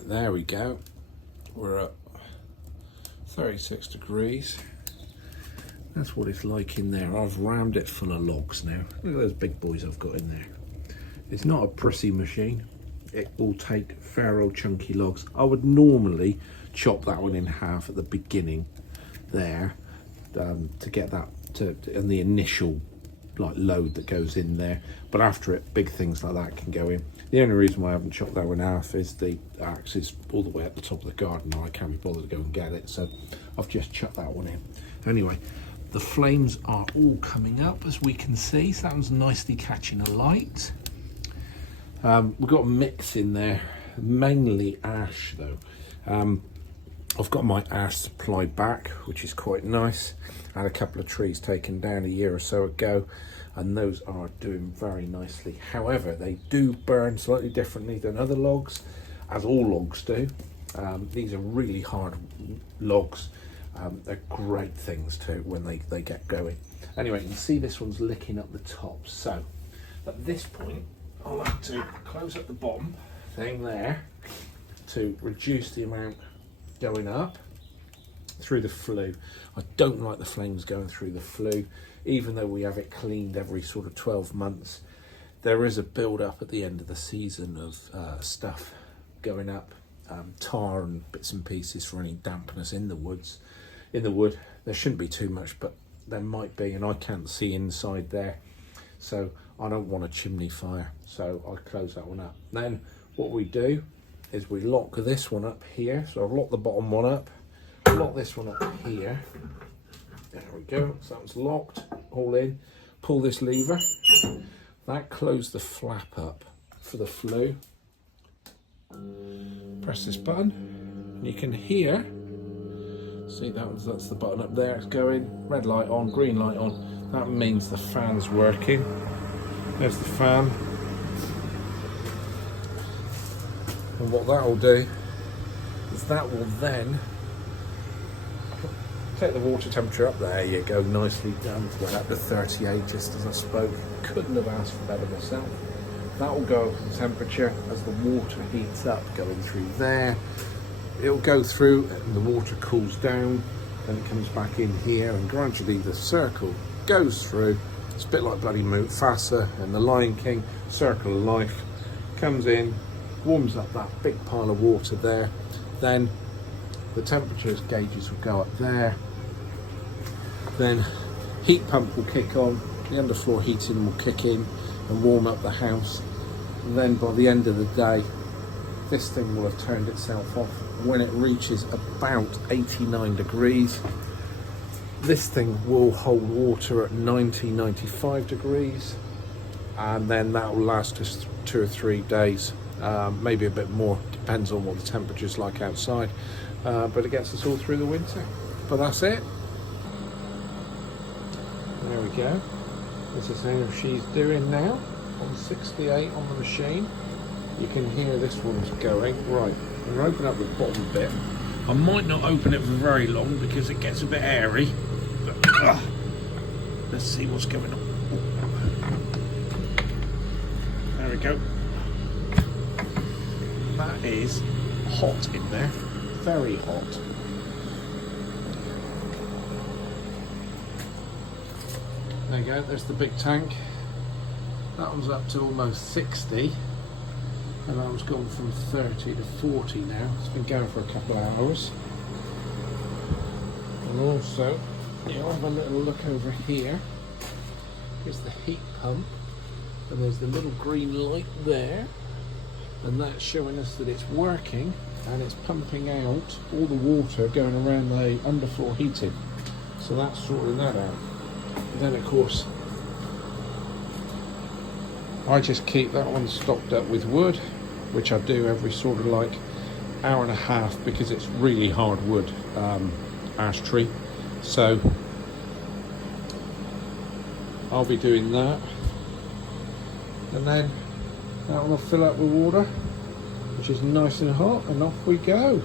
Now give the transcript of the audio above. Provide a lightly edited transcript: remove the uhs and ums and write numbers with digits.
Right, there we go. We're at 36 degrees. That's what it's like in there. I've rammed it full of logs now. Look at those big boys I've got in there. It's not a prissy machine. It will take fair old chunky logs. I would normally chop that one in half at the beginning there to get that and the initial like load that goes in there, but after it big things like that can go in. The only reason why I haven't chopped that one in half is the axe is all the way at the top of the garden and I can't be bothered to go and get it, so I've just chucked that one in. Anyway, the flames are all coming up as we can see, so that one's nicely catching a light. We've got a mix in there, mainly ash though. I've got my ash supply back, which is quite nice. I had a couple of trees taken down a year or so ago, and those are doing very nicely. However, they do burn slightly differently than other logs, as all logs do. These are really hard logs. They're great things too when they get going. Anyway, you can see this one's licking up the top. So at this point, I'll have to close up the bottom thing there to reduce the amount going up through the flue. I don't like the flames going through the flue, even though we have it cleaned every sort of 12 months. There is a build up at the end of the season of stuff going up, tar and bits and pieces for any dampness in the woods. In the wood, there shouldn't be too much, but there might be, and I can't see inside there, so I don't want a chimney fire, so I'll close that one up. Then what we do is we lock this one up here. So I've locked the bottom one up, lock this one up here. There we go, so that's locked, all in. Pull this lever, that closes the flap up for the flue. Press this button, and you can hear, see that's the button up there, it's going, red light on, green light on. That means the fan's working. There's the fan. And what that will do is that will then take the water temperature up. There you go, nicely done. We're at the 38 just as I spoke. Couldn't have asked for better myself. That will go up in temperature as the water heats up, going through there. It'll go through and the water cools down, then it comes back in here and gradually the circle goes through. It's a bit like bloody Mufasa and the Lion King, circle of life. Comes in, warms up that big pile of water there, then the temperature gauges will go up there, then heat pump will kick on, the underfloor heating will kick in and warm up the house, and then by the end of the day this thing will have turned itself off. When it reaches about 89 degrees, this thing will hold water at 90-95 degrees, and then that will last us 2 or 3 days. Maybe a bit more, depends on what the temperature's like outside, but it gets us all through the winter. But that's it. There we go. This is how she's doing now on 68 on the machine. You can hear this one's going. Right, I'm going to open up the bottom bit. I might not open it for very long because it gets a bit airy, but let's see what's going on. There we go. That is hot in there, very hot. There you go, there's the big tank. That one's up to almost 60, and that one's gone from 30 to 40 now. It's been going for a couple of hours. And also, you'll have a little look over here. Here's the heat pump, and there's the little green light there. And that's showing us that it's working and it's pumping out all the water going around the underfloor heating. So that's sorting that out. And then of course, I just keep that one stocked up with wood, which I do every sort of like hour and a half because it's really hard wood, ash tree. So I'll be doing that. And then that one will fill up with water, which is nice and hot, and off we go.